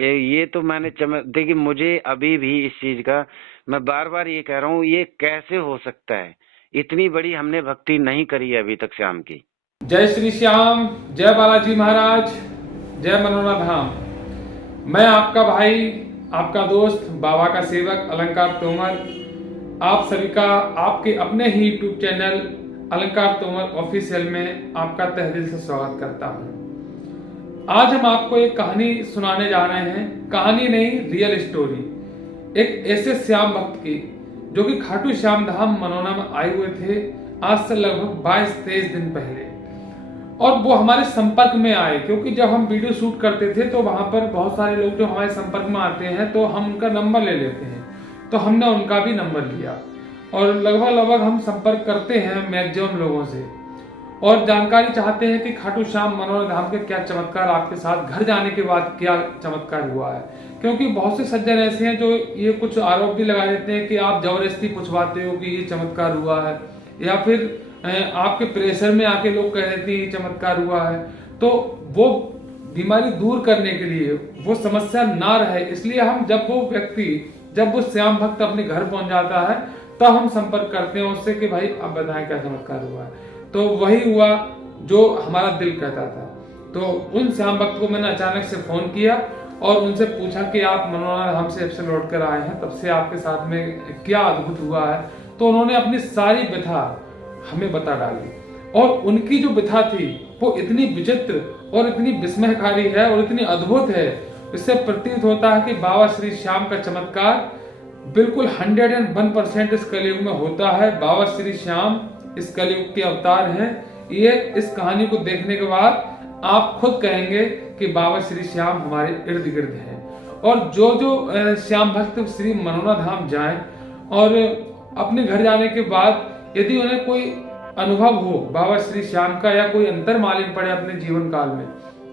ये तो मैंने देखिए, मुझे अभी भी इस चीज का, मैं बार बार ये कह रहा हूँ, ये कैसे हो सकता है? इतनी बड़ी हमने भक्ति नहीं करी है अभी तक श्याम की। जय श्री श्याम, जय बालाजी महाराज, जय मनोरा धाम। मैं आपका भाई, आपका दोस्त, बाबा का सेवक अलंकार तोमर, आप सभी का आपके अपने ही यूट्यूब चैनल अलंकार तोमर ऑफिशियल में आपका तहे दिल से स्वागत करता हूं। आज हम आपको एक कहानी सुनाने जा रहे हैं। कहानी नहीं, रियल स्टोरी। एक ऐसे श्याम भक्त की जो कि खाटू श्याम धाम मनोना में आए हुए थे आज से लगभग 22-23 दिन पहले। और वो हमारे संपर्क में आए, क्योंकि जब हम वीडियो शूट करते थे तो वहां पर बहुत सारे लोग जो हमारे संपर्क में आते हैं तो हम उनका नंबर ले लेते हैं। तो हमने उनका भी नंबर लिया और लगभग हम संपर्क करते हैं मैक्सिमम लोगों से, और जानकारी चाहते हैं कि खाटू श्याम मनोरा धाम के क्या चमत्कार, आपके साथ घर जाने के बाद क्या चमत्कार हुआ है। क्योंकि बहुत से सज्जन ऐसे हैं जो ये कुछ आरोप भी लगा देते हैं कि आप जबरदस्ती पूछवाते हो कि ये चमत्कार हुआ है, या फिर आपके प्रेशर में आके लोग कह देते हैं ये चमत्कार हुआ है। तो वो बीमारी दूर करने के लिए, वो समस्या ना रहे, इसलिए हम जब वो श्याम भक्त अपने घर पहुंच जाता है तब हम संपर्क करते हैं उससे कि भाई आप बताएं क्या चमत्कार हुआ है। तो वही हुआ जो हमारा दिल कहता था। तो उन श्याम भक्त को मैंने अचानक से फोन किया और उनसे पूछा कि आप मनोरा धाम से लौट कर आए हैं, तब से आपके साथ में क्या अद्भुत हुआ है। तो उन्होंने अपनी सारी व्यथा हमें बता डाली, और उनकी जो व्यथा थी वो इतनी विचित्र और इतनी विस्मयकारी है और इतनी अद्भुत है, इससे प्रतीत होता है कि बाबा श्री श्याम का चमत्कार बिल्कुल 101% इस कलयुग में होता है। बाबा श्री श्याम इस कलयुग के अवतार हैं। ये इस कहानी को देखने के बाद आप खुद कहेंगे कि बाबा श्री श्याम हमारे इर्द गिर्द हैं। और जो श्याम भक्त श्री मनोरा धाम जाएं और अपने घर जाने के बाद यदि उन्हें कोई अनुभव हो बाबा श्री श्याम का, या कोई अंतर मालूम पड़े अपने जीवन काल में,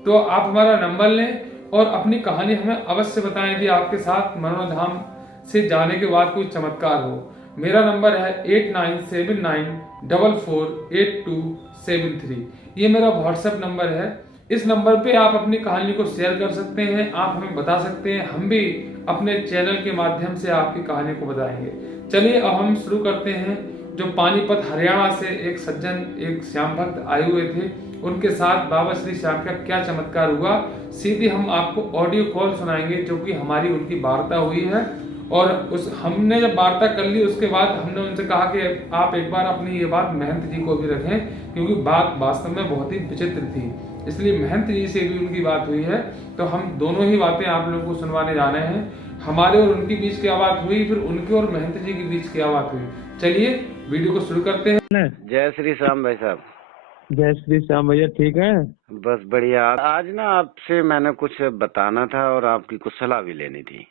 तो आप हमारा नंबर लें और अपनी कहानी हमें अवश्य बताएं कि आपके साथ मनोरा धाम से जाने के बाद कोई चमत्कार हो। मेरा नंबर है 8979448273। ये मेरा व्हाट्सएप नंबर है। इस नंबर पे आप अपनी कहानी को शेयर कर सकते हैं, आप हमें बता सकते हैं, हम भी अपने चैनल के माध्यम से आपकी कहानी को बताएंगे। चलिए अब हम शुरू करते हैं। जो पानीपत हरियाणा से एक सज्जन, एक श्याम भक्त आए हुए थे, उनके साथ बाबा श्री श्याम का क्या चमत्कार हुआ, सीधे हम आपको ऑडियो कॉल सुनाएंगे जो कि हमारी उनकी वार्ता हुई है। और हमने जब वार्ता कर ली उसके बाद हमने उनसे कहा कि आप एक बार अपनी ये बात महंत जी को भी रखें, क्योंकि बात वास्तव में बहुत ही विचित्र थी, इसलिए महंत जी से भी उनकी बात हुई है। तो हम दोनों ही बातें आप लोगों को सुनवाने जा रहे हैं। हमारे और उनके बीच क्या बात हुई, फिर उनके और महंत जी के बीच क्या बात हुई। चलिए वीडियो को शुरू करते हैं। जय श्री श्याम भाई साहब। जय श्री श्याम भैया, ठीक है? बस बढ़िया। आज ना आपसे मैंने कुछ बताना था और आपकी कुछ सलाह भी लेनी थी।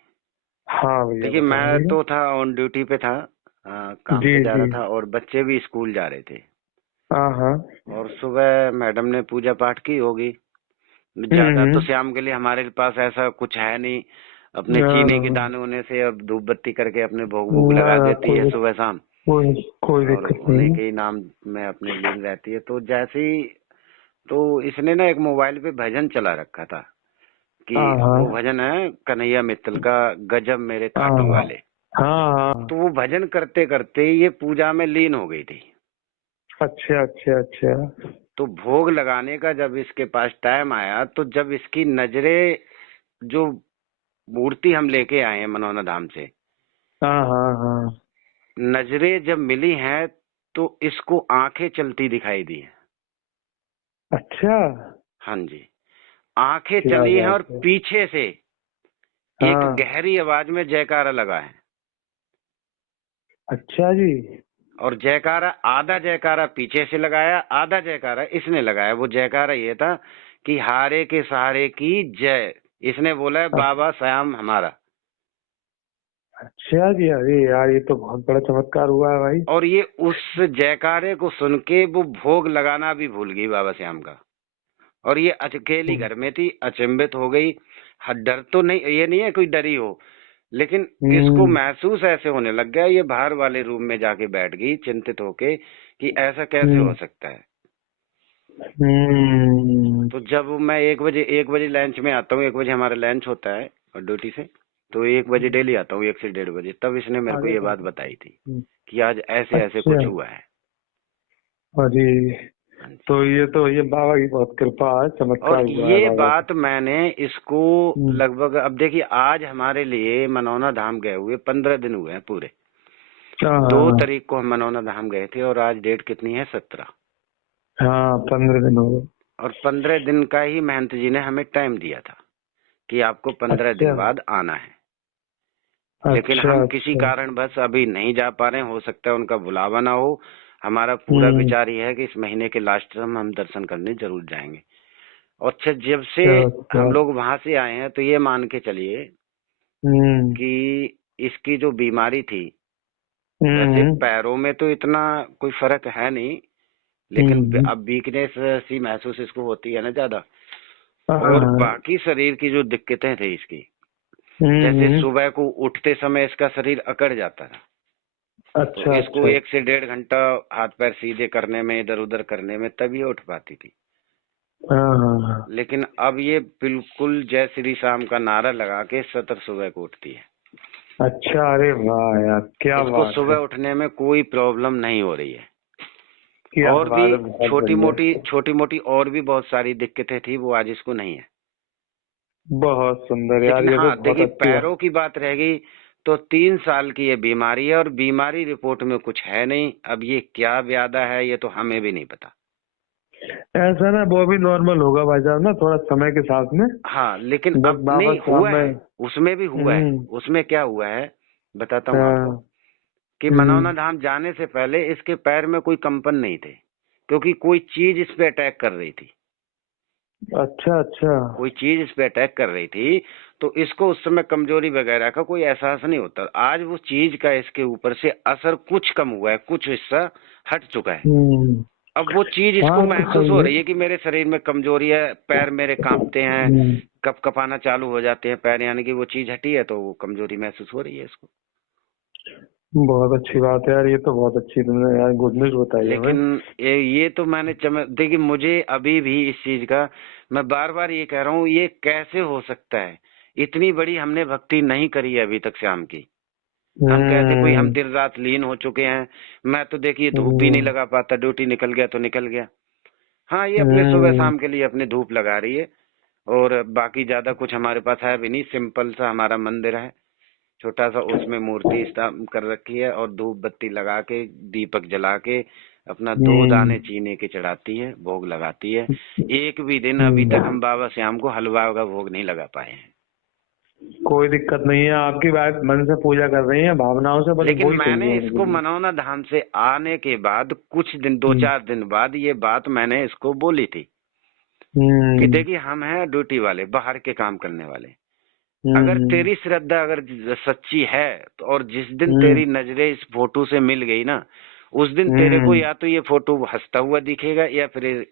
हाँ भैया, देखिए, मैं तो था ऑन ड्यूटी पे था, काम पे जा रहा था, और बच्चे भी स्कूल जा रहे थे। हाँ। और सुबह मैडम ने पूजा पाठ की होगी। ज्यादा तो श्याम के लिए हमारे पास ऐसा कुछ है नहीं, अपने चीनी के दाने होने से अब धूप बत्ती करके अपने भोग भोग लगा देती है सुबह शाम, कोई और दिक्कत उन्हीं नहीं। के ही नाम में अपने लीन रहती है। तो जैसे ही तो इसने ना एक मोबाइल पे भजन चला रखा था कि वो भजन है कन्हैया मित्तल का, गजब मेरे खाटू वाले। हाँ। तो वो भजन करते करते ये पूजा में लीन हो गई थी। अच्छा। तो भोग लगाने का जब इसके पास टाइम आया, तो जब इसकी नजरें, जो मूर्ति हम लेके आए हैं मनोना धाम से, हाँ। नजरें जब मिली हैं तो इसको आंखें चलती दिखाई दी हैं। अच्छा, हाँ जी, आंखें क्या चली हैं और बात है। पीछे से एक गहरी आवाज में जयकारा लगा है। अच्छा जी। और जयकारा, आधा जयकारा पीछे से लगाया, आधा जयकारा इसने लगाया। वो जयकारा ये था कि हारे के सहारे की जय। इसने बोला है बाबा श्याम हमारा। अच्छा जी, अरे यार ये तो बहुत बड़ा चमत्कार हुआ है भाई। और ये उस जयकारे को सुन के वो भोग लगाना भी भूल गई बाबा श्याम का। और ये अकेली घर में थी, अचंभित हो गई। डर तो नहीं, ये नहीं है कोई डरी हो, लेकिन इसको महसूस ऐसे होने लग गया, ये बाहर वाले रूम में जाके बैठ गई चिंतित होके कि ऐसा कैसे हो सकता है। तो जब मैं 1 बजे लंच में आता हूँ, 1 बजे हमारा लंच होता है, और ड्यूटी से, तो 1 बजे डेली आता हूँ, 1 से 1:30 बजे। तब इसने मेरे को ये बात बताई थी कि आज ऐसे ऐसे कुछ अच्छा। हुआ है। अरे हाँ जी। तो ये बाबा की बहुत कृपा है, चमत्कार और हुआ है ये बाबा बात मैंने इसको हम्म। लगभग, अब देखिए आज हमारे लिए मनौना धाम गए हुए 15 दिन हुए हैं पूरे। हाँ 2 तारीख को हम मनौना धाम गए थे और आज डेट कितनी है, 17। हाँ 15 दिन हो गए। और 15 दिन का ही महंत जी ने हमें टाइम दिया था कि आपको 15 अच्छा दिन बाद आना है। लेकिन अच्छा हम किसी अच्छा। कारणवश अभी नहीं जा पा रहे हैं, हो सकता है उनका बुलावा ना हो। हमारा पूरा विचार ये है कि इस महीने के लास्ट में हम दर्शन करने जरूर जाएंगे। और अच्छा, जब से अच्छा हम लोग वहां से आए हैं तो ये मान के चलिए हम्म कि इसकी जो बीमारी थी, वैसे पैरों में तो इतना कोई फर्क है नहीं, लेकिन अब वीकनेस सी महसूस इसको होती है ना ज्यादा। और बाकी शरीर की जो दिक्कतें थी इसकी, जैसे सुबह को उठते समय इसका शरीर अकड़ जाता था। अच्छा तो इसको अच्छा 1 से 1.5 घंटा हाथ पैर सीधे करने में, इधर उधर करने में, तभी उठ पाती थी। हाँ। लेकिन अब ये बिल्कुल जय श्री राम का नारा लगा के सतर सुबह को उठती है। अच्छा अरे वाह यार क्या इसको बात सुबह है, उठने में कोई प्रॉब्लम नहीं हो रही है। क्या और बात भी है, बहुत बढ़िया। छोटी मोटी और भी बहुत सारी दिक्कतें थी, वो आज इसको नहीं है। बहुत सुंदर यार, लेकिन ये तो हाँ बहुत देखिए, अच्छी बात। पैरों की बात रह गई तो 3 साल की ये बीमारी है और बीमारी रिपोर्ट में कुछ है नहीं। अब ये क्या व्याधा है ये तो हमें भी नहीं पता। ऐसा ना वो भी नॉर्मल होगा भाई साहब ना, थोड़ा समय के साथ में। हाँ लेकिन बस अब बाबा नहीं हुआ सामने। है, उसमें भी हुआ है। उसमें क्या हुआ है बताता हूँ आपको, हाँ, कि मनौना धाम जाने से पहले इसके पैर में कोई कंपन नहीं थे, क्योंकि कोई चीज इस पे अटैक कर रही थी। अच्छा अच्छा। कोई चीज इस पे अटैक कर रही थी, तो इसको उस समय कमजोरी वगैरह का कोई एहसास नहीं होता। आज वो चीज का इसके ऊपर से असर कुछ कम हुआ है, कुछ हिस्सा हट चुका है। अब वो चीज इसको हाँ तो महसूस सही हो है। रही है कि मेरे शरीर में कमजोरी है, पैर मेरे कांपते हैं, कप कपाना चालू हो जाते हैं पैर, यानी कि वो चीज हटी है तो वो कमजोरी महसूस हो रही है इसको। बहुत अच्छी बात है यार, ये तो बहुत अच्छी तुमने यार गुड न्यूज बताई हमें। लेकिन ये तो मैंने देखिए, मुझे अभी भी इस चीज का, मैं बार बार ये कह रहा हूँ, ये कैसे हो सकता है। इतनी बड़ी हमने भक्ति नहीं करी है अभी तक शाम की। हम कहते कोई हम दिन रात लीन हो चुके हैं। मैं तो देखिए धूप भी नहीं लगा पाता, ड्यूटी निकल गया तो निकल गया। हाँ ये अपने सुबह शाम के लिए अपनी धूप लगा रही है, और बाकी ज्यादा कुछ हमारे पास है भी नहीं। सिंपल सा हमारा मंदिर है छोटा सा, उसमें मूर्ति स्थापित कर रखी है और धूप बत्ती लगा के दीपक जला के अपना 2 दाने चीनी के चढ़ाती है, भोग लगाती है। एक भी दिन अभी तक हम बाबा श्याम को हलवा का भोग नहीं लगा पाए हैं। कोई दिक्कत नहीं है, आपकी बात मन से पूजा कर रही है, भावनाओं से, बस लेकिन वही मैंने चाहिए इसको उनको। मनौना धाम से आने के बाद कुछ दिन, 2-4 दिन बाद ये बात मैंने इसको बोली थी कि देखिए हम हैं ड्यूटी वाले, बाहर के काम करने वाले। अगर तेरी श्रद्धा अगर सच्ची है तो, और जिस दिन तेरी नजरें इस फोटो से मिल गई ना, उस दिन तेरे को या तो ये फोटो हंसता हुआ दिखेगा या फिर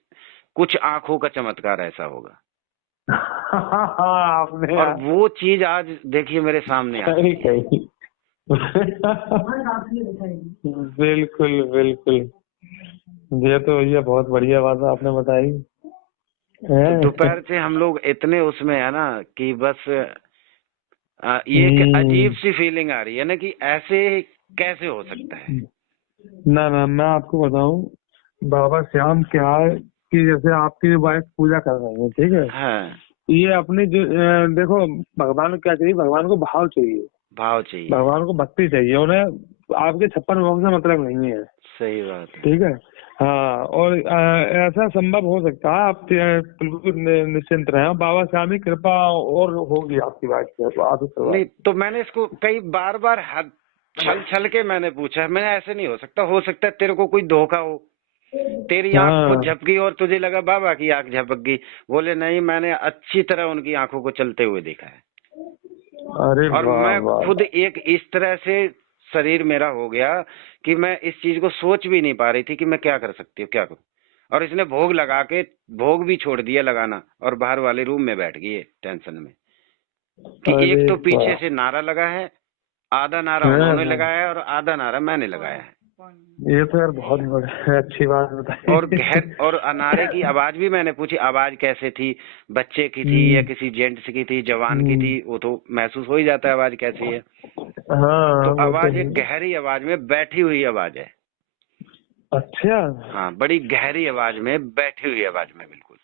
कुछ आंखों का चमत्कार ऐसा होगा। आपने और वो चीज आज देखिए मेरे सामने आ सही कही। बिल्कुल बिल्कुल, ये बहुत बढ़िया बात आपने बताई। तो दोपहर से हम लोग इतने उसमें है ना कि बस ये एक अजीब सी फीलिंग आ रही है ना कि ऐसे कैसे हो सकता है। ना ना मैं आपको बताऊं, बाबा श्याम क्या है कि जैसे आपकी वाइफ पूजा कर रही है, ठीक है, हाँ ये अपने जो देखो, भगवान को क्या चाहिए, भगवान को भाव चाहिए, भाव चाहिए, भगवान को भक्ति चाहिए, उन्हें आपके 56 भोग से मतलब नहीं है। सही बात है। ठीक है। हाँ, और ऐसा संभव हो सकता है, आप बिल्कुल निश्चिंत रहें, बाबा श्याम की कृपा और होगी आपकी बात से, आप नहीं तो मैंने इसको कई बार बार छल छल के मैंने पूछा, मैंने ऐसे नहीं हो सकता है तेरे को कोई धोखा हो, तेरी आंख खुद झपकी और तुझे लगा बाबा की आंख झपक गई। बोले नहीं, मैंने अच्छी तरह उनकी आंखों को चलते हुए देखा है। अरे और मैं खुद एक इस तरह से शरीर मेरा हो गया कि मैं इस चीज को सोच भी नहीं पा रही थी कि मैं क्या कर सकती हूँ, क्या करूँ। और इसने भोग लगा के, भोग भी छोड़ दिया लगाना और बाहर वाले रूम में बैठ गई है टेंशन में कि एक तो पीछे से नारा लगा है, आधा नारा उन्होंने लगाया है और आधा नारा मैंने लगाया है। ये तो यार बहुत अच्छी बात बताई। और अनारे की आवाज भी मैंने पूछी, आवाज कैसे थी, बच्चे की थी या किसी जेंट्स की थी, जवान की थी, वो तो महसूस हो ही जाता है आवाज कैसी है। हाँ, तो आवाज एक गहरी आवाज में बैठी हुई आवाज है। अच्छा। हाँ, बड़ी गहरी आवाज में बैठी हुई आवाज में, बिल्कुल।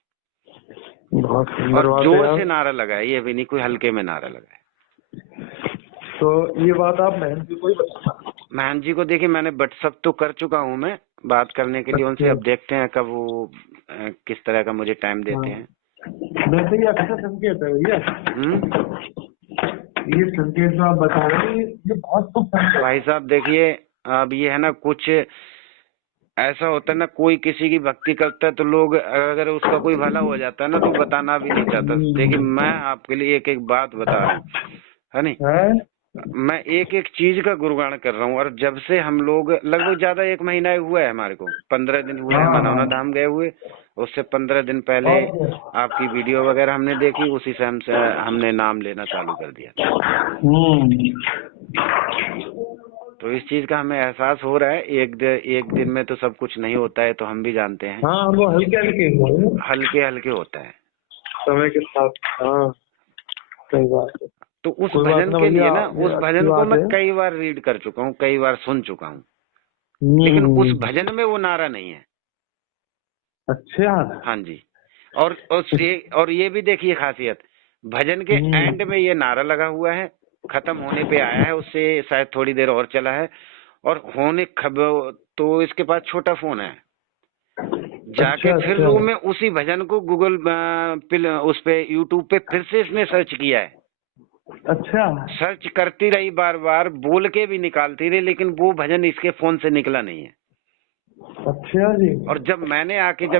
बहुत सुंदर और बात है जोर यार। से नारा लगाए, ये भी नहीं कोई हल्के में नारा लगाए। तो ये बात आप महन जी को ही बताना। महन जी को देखिए, मैंने व्हाट्सअप तो कर चुका हूँ मैं बात करने के लिए उनसे। अच्छा। अब देखते हैं कब वो किस तरह का मुझे टाइम देते हैं। वैसे ये अच्छा संकेत है भैया। ये संकेत जो आप बता रहे हैं ये बहुत शुभ संकेत है। भाई साहब देखिए, अब ये है ना, कुछ ऐसा होता है ना, कोई किसी की भक्ति करता है तो लोग, अगर उसका कोई भला हो जाता है ना तो बताना भी नहीं चाहता। देखिए, मैं आपके लिए एक एक बात बता रहा हूँ, है नहीं। मैं एक एक चीज का गुणगान कर रहा हूँ। और जब से हम लोग लगभग ज्यादा 1 महीना हुआ है, हमारे को 15 दिन हुए हैं मनौना धाम गए हुए। उससे 15 दिन पहले आपकी वीडियो वगैरह हमने देखी, उसी से हमने नाम लेना चालू कर दिया। तो इस चीज का हमें एहसास हो रहा है। एक दिन में तो सब कुछ नहीं होता है, तो हम भी जानते हैं। हाँ, वो हल्के हल्के होता है समय के साथ। हाँ, सही बात है। तो उस भजन के लिए ना, उस भजन को मैं कई बार रीड कर चुका हूँ, कई बार सुन चुका हूँ, लेकिन उस भजन में वो नारा नहीं है। अच्छा। हाँ जी। और ये भी देखिए खासियत, भजन के एंड में ये नारा लगा हुआ है, खत्म होने पे आया है, उससे शायद थोड़ी देर और चला है। और तो इसके पास छोटा फोन है, जाके फिर रूम में उसी भजन को गूगल उस पे यूट्यूब पे फिर से इसने सर्च किया है। अच्छा। सर्च करती रही, बार बार बोल के भी निकालती रही, लेकिन वो भजन इसके फोन से निकला नहीं है। अच्छा जी। और जब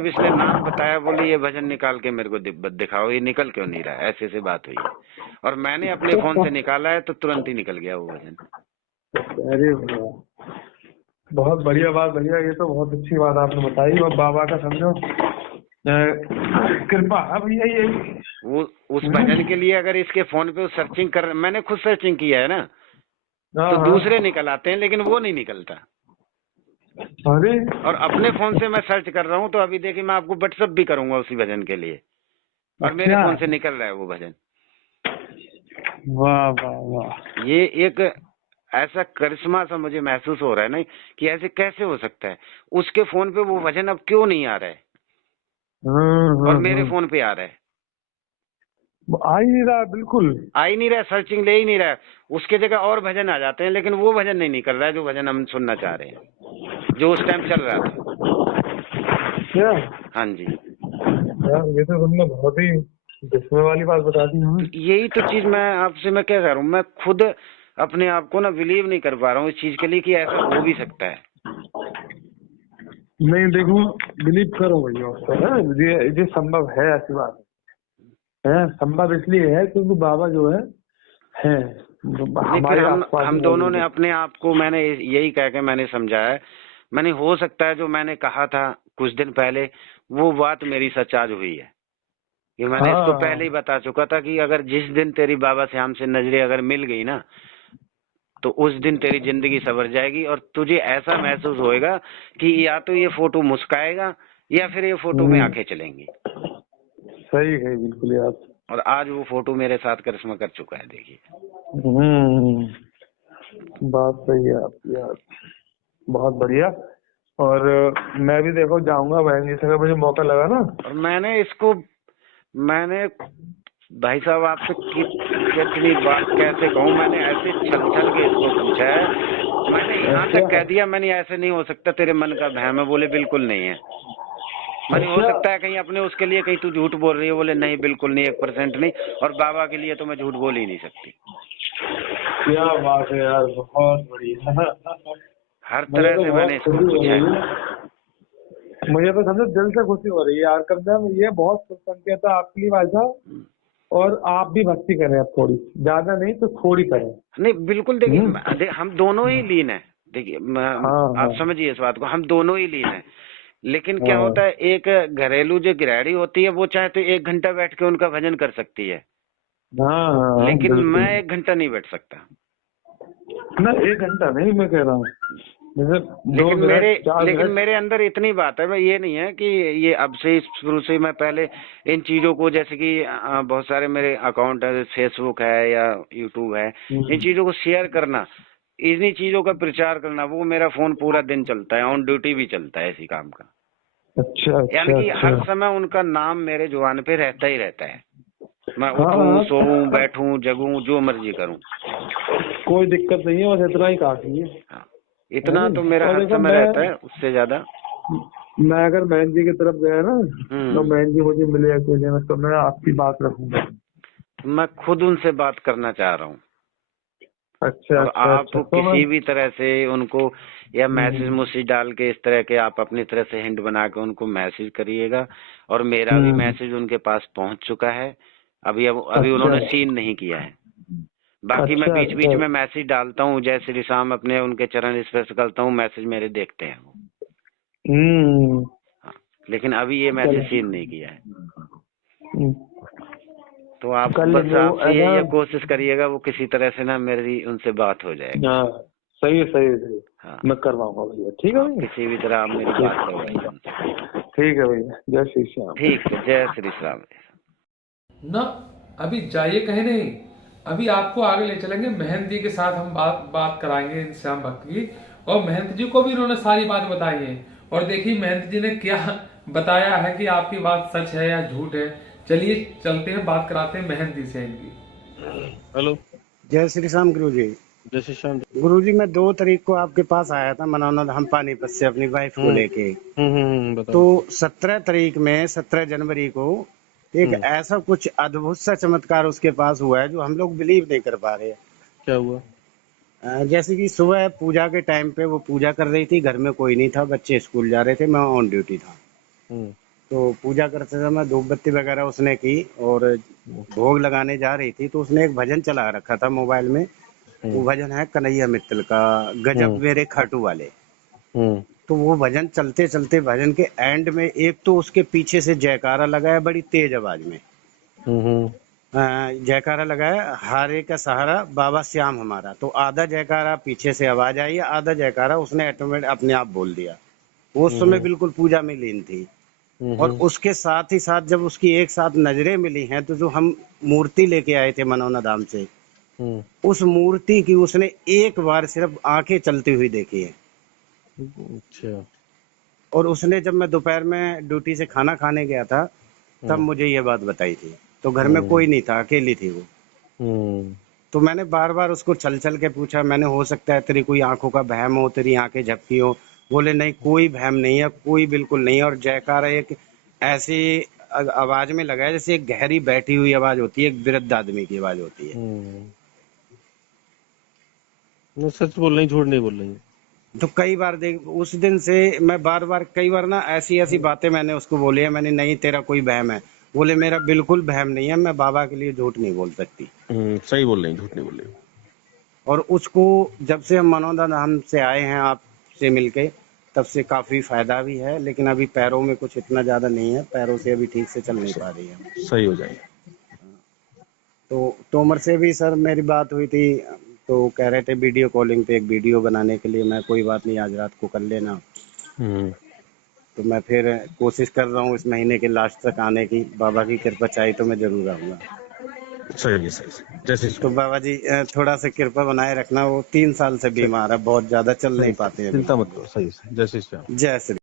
इसने नाम बताया, बोले ये भजन निकाल के मेरे को दिखाओ, ये निकल क्यों नहीं रहा है, ऐसे बात हुई है। और मैंने अपने फोन से निकाला है तो तुरंत ही निकल गया वो भजन। अरे बहुत बढ़िया बात भैया, ये तो बहुत अच्छी बात आपने बताई। और बाबा का समझो कृपा है भैया। ये वो उस भजन के लिए अगर इसके फोन पे सर्चिंग मैंने खुद सर्चिंग किया है ना, तो दूसरे निकल आते हैं, लेकिन वो नहीं निकलता। अरे, और अपने फोन से मैं सर्च कर रहा हूँ, तो अभी देखिए मैं आपको व्हाट्सएप भी करूंगा उसी भजन के लिए, और मेरे फोन से निकल रहा है वो भजन। वाह वाह वाह। ये एक ऐसा करिश्मा सा मुझे महसूस हो रहा है ना, कि ऐसे कैसे हो सकता है। उसके फोन पे वो भजन अब क्यों नहीं आ रहा है, और मेरे फोन पे आ रहा है। आ ही नहीं रहा, बिल्कुल आ ही नहीं रहा, सर्चिंग ले ही नहीं रहा। उसके जगह और भजन आ जाते हैं, लेकिन वो भजन नहीं निकल रहा है जो भजन हम सुनना चाह रहे हैं, जो उस टाइम चल रहा था। क्या? हाँ जी यार, ये तो तुमने बहुत ही जिसमें वाली बात बता दी हमें। यही तो चीज मैं क्या कर रहा हूँ, मैं खुद अपने आप को ना बिलीव नहीं कर पा रहा हूँ इस चीज के लिए, कि ऐसा हो भी सकता है। नहीं, देखो, बिलीव करो भैया, ये संभव है, ऐसी बात है। संभव इसलिए है क्योंकि बाबा जो है हमारे हम दोनों ने अपने आप को, मैंने यही कह के मैंने समझाया, मैंने हो सकता है जो मैंने कहा था कुछ दिन पहले, वो बात मेरी सच आज हुई है। कि मैंने इसको पहले ही बता चुका था कि अगर जिस दिन तेरी बाबा श्याम से नजरें अगर मिल गई ना, तो उस दिन तेरी जिंदगी संवर जाएगी, और तुझे ऐसा महसूस होएगा कि या तो ये फोटो मुस्काएगा, या फिर ये फोटो में आंखें चलेंगी। सही है, बिल्कुल यार। और आज वो फोटो मेरे साथ करिश्मा कर चुका है, देखिए। बात सही है आपकी यार, बहुत बढ़िया। और मैं भी देखो जाऊंगा बहन जी से, अगर मुझे मौका लगा ना। और मैंने भाई साहब आपसे कितनी बात कैसे कहूँ, मैंने ऐसे छल के इसको पूछा है, मैंने यहाँ तक कह दिया, मैंने ऐसे नहीं हो सकता, तेरे मन का भ्रम है। बोले बिल्कुल नहीं है। मैंने हो सकता है कहीं अपने उसके लिए कहीं तू झूठ बोल रही है। बोले नहीं, बिल्कुल नहीं, 1% नहीं, और बाबा के लिए तो मैं झूठ बोल ही नहीं सकती। क्या बात है यार, बहुत बढ़िया। हर तरह से मैंने इसको पूछा है। मुझे तो समझो दिल से खुशी हो रही है यार, कम से कम ये बहुत संकेत है आपके लिए भाई साहब। और आप भी भक्ति करें, अब थोड़ी, ज्यादा नहीं तो थोड़ी करें। नहीं बिल्कुल, देखिए हम दोनों ही लीन है। देखिए आप समझिए इस बात को, हम दोनों ही लीन है। लेकिन क्या होता है, एक घरेलू जो गृहिणी होती है, वो चाहे तो 1 घंटा बैठ के उनका भजन कर सकती है। लेकिन मैं 1 घंटा नहीं बैठ सकता ना। 1 घंटा नहीं, मैं कह रहा हूँ जैसे 2 मिनट 4 लेकिन मिनट। मेरे अंदर इतनी बात है भाई, ये नहीं है कि ये अब से शुरू से मैं पहले इन चीजों को, जैसे कि बहुत सारे मेरे अकाउंट है, फेसबुक है या यूट्यूब है, इन चीजों को शेयर करना, इन्हीं चीजों का प्रचार करना, वो मेरा फोन पूरा दिन चलता है, ऑन ड्यूटी भी चलता है इसी काम का। अच्छा यानी कि अच्छा हर अच्छा। समय उनका नाम मेरे जुबान पे रहता ही रहता है। मैं हाँ, उठूं, हाँ। सोऊं, बैठूं, जगूं, जो मर्जी करूं। कोई दिक्कत नहीं है, बस इतना ही काफी है। हाँ, इतना तो मेरा और हर देखो समय रहता है, उससे ज्यादा। मैं अगर बहन जी की तरफ गया ना, तो बहन जी मुझे मिले अकेले में, तो मैं आपकी बात रखूंगा। मैं खुद उनसे बात करना चाह रहा हूँ। अच्छा और अच्छा आप अच्छा। तो किसी भी तरह से उनको या मैसेज मुसेज डाल के, इस तरह के आप अपनी तरह से हिंट बना के उनको मैसेज करिएगा। और मेरा भी मैसेज उनके पास पहुंच चुका है। अभी अच्छा उन्होंने सीन नहीं किया है। बाकी मैं अच्छा बीच बीच अच्छा। में मैसेज डालता हूँ, जय श्री राम, अपने उनके चरण स्पर्श करता हूँ, मैसेज मेरे देखते हैं वो। हम्म। हाँ, लेकिन अभी ये मैसेज सीन नहीं किया है। तो आप कल बस वो आपसे ऐसा। ये कोशिश करिएगा, वो किसी तरह से ना मेरी उनसे बात हो जाएगी। हाँ, सही है सही है सही है। हाँ, मैं करवाऊंगा भैया, ठीक है हाँ, भैया। किसी भी तरह आप मेरी बात करवाइए उनसे। ठीक है भैया, जय श्री श्याम। ठीक है, जय श्री राम। ना अभी जाइए कहीं नहीं, अभी आपको आगे ले चलेंगे, महंत जी के साथ हम बात कराएंगे इन श्याम भक्त की। और महंत जी को भी इन्होंने सारी बात बताई है। और देखिए महंत जी ने क्या बताया है कि आपकी बात सच है या झूठ है। चलिए चलते हैं, बात कराते हैं महंत जी से इनकी। हेलो, जय श्री राम गुरु जी। जय श्री श्याम। गुरु जी, मैं 2 तारीख को आपके पास आया था मनौना धाम पानीपत से अपनी वाइफ को लेके। बताओ। तो 17 जनवरी को एक ऐसा कुछ अद्भुत सा चमत्कार उसके पास हुआ है जो हम लोग बिलीव नहीं कर पा रहे हैं। क्या हुआ? जैसे कि सुबह पूजा के टाइम पे वो पूजा कर रही थी, घर में कोई नहीं था, बच्चे स्कूल जा रहे थे, मैं ऑन ड्यूटी था। तो पूजा करते समय धूप बत्ती वगैरह उसने की और भोग लगाने जा रही थी, तो उसने एक भजन चला रखा था मोबाइल में। वो भजन है कन्हैया मित्तल का, गजब मेरे खाटू वाले। तो वो भजन चलते चलते भजन के एंड में एक तो उसके पीछे से जयकारा लगाया बड़ी तेज आवाज में। जयकारा लगाया, हारे का सहारा बाबा श्याम हमारा। तो आधा जयकारा पीछे से आवाज आई, आधा जयकारा उसने ऑटोमेटिक अपने आप बोल दिया। वो उस समय बिल्कुल पूजा में लीन थी। और उसके साथ ही साथ जब उसकी एक साथ नजरें मिली हैं, तो जो हम मूर्ति लेके आए थे मनौना धाम से, उस मूर्ति की उसने एक बार सिर्फ आंखें चलती हुई देखी है। अच्छा। और उसने जब मैं दोपहर में ड्यूटी से खाना खाने गया था, तब मुझे ये बात बताई थी। तो घर में कोई नहीं था, अकेली थी वो। तो मैंने बार बार उसको चल चल के पूछा, मैंने हो सकता है तेरी कोई आंखों का वहम हो, तेरी आंखें झपकी हो। बोले नहीं, कोई वहम नहीं है, कोई बिल्कुल नहीं है। और जयकारा एक ऐसी आवाज में लगाया जैसे एक गहरी बैठी हुई आवाज होती है, एक वृद्ध आदमी की आवाज होती है। मैं सच बोल रही, झूठ नहीं बोल रही। तो कई बार देख, उस दिन से मैं बार बार कई बार ना ऐसी बातें मैंने उसको बोली है। मैंने, नहीं तेरा कोई वहम है। बोले मेरा बिल्कुल वहम नहीं है, मैं बाबा के लिए झूठ नहीं बोल सकती। सही बोल रही, झूठ नहीं बोल रही। और उसको जब से हम मनौना धाम से आए हैं आपसे मिलके, तब से काफी फायदा भी है। लेकिन अभी पैरों में कुछ इतना ज्यादा नहीं है, पैरों से अभी ठीक से चल नहीं पा रही है। सही हो जाएगा। तो तोमर से भी सर मेरी बात हुई थी, तो कह रहे थे वीडियो कॉलिंग पे एक वीडियो बनाने के लिए। मैं, कोई बात नहीं, आज रात को कर लेना। तो मैं फिर कोशिश कर रहा हूँ इस महीने के लास्ट तक आने की। बाबा की कृपा चाहिए तो मैं जरूर आऊंगा। सही है, सही है। जैसे तो बाबा जी थोड़ा सा कृपा बनाए रखना। वो 3 साल से बीमार है, बहुत ज्यादा चल नहीं पाते हैं। चिंता मत करो। सही है, जैसे जय श्री